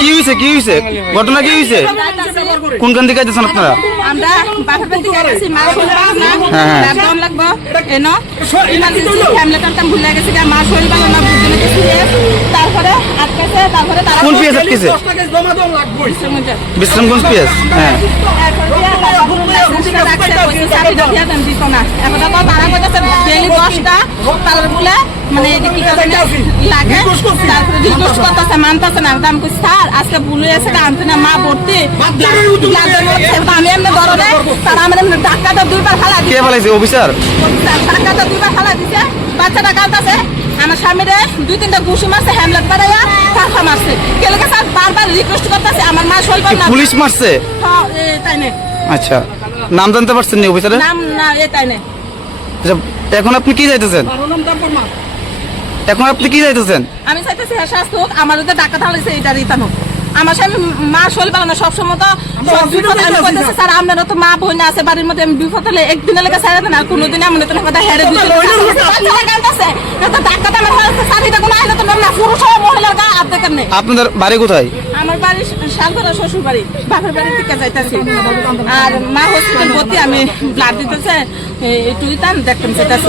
কি হয়েছে কি হয়েছে ঘটনা কি হয়েছে কোনখান থেকে আইতেছেন আপনারা আমরা বাপের থেকে আসছি মা লকডাউন লাগবো এনো ইমার্জেন্সি ফ্যামিলি কার্ডটা ভুলে গেছি মা শরীর ভালো না বুঝতে গেছি তারপরে আটকেছে তারপরে তারা কোন পিএস আটকেছে বিশ্রামগঞ্জ পিএস হ্যাঁ মানে লাগে তারপরে রিকোয়েস্ট করতেছে মানতেছে না দাম স্যার আজকে ভুল হয়েছে আনতে না মা ভর্তি আমি এমনি ধরনে তারা আমার এমনি ডাক্তারটা দুইবার ফালা কে ফেলাইছে অফিসার ডাক্তারটা দুইবার ফালা দিছে বাচ্চাটা কাঁদতেছে আমার স্বামীরে 2-3টা ঘুষি মারছে হ্যামলেট বাড়াইয়া কাঁথা মারছে কেলেকে স্যার বারবার রিকোয়েস্ট করতেছে আমার মা শরীর না পুলিশ মারছে হ্যাঁ তাই না আচ্ছা নাম জানতে পারছেন না অফিসারের নাম না তাই না এখন আপনি কি চাইতেছেন এখন আপনি কি চাইতেছেন আমি চাইতেছি শাস্তি হোক আমার যদি টাকা থাকলেছে এটা রিটার্ন হোক আমার স্বামী মা শরীর ভালো না সবসময় তো স্যার আপনারও তো মা বোন আছে বাড়ির মধ্যে আমি বিপদ হলে একদিনের লেগে ছাড়া দেন আর কোনোদিন এমন তো কথা হেরে দিতে আপনাদের বাড়ি কোথায় আমার বাড়ি শালগড়া শ্বশুর বাড়ি বাপের বাড়ি থেকে যাইতেছি আর মা হসপিটাল ভর্তি আমি ব্লাড দিতেছে একটু দেখতেন চাইতেছি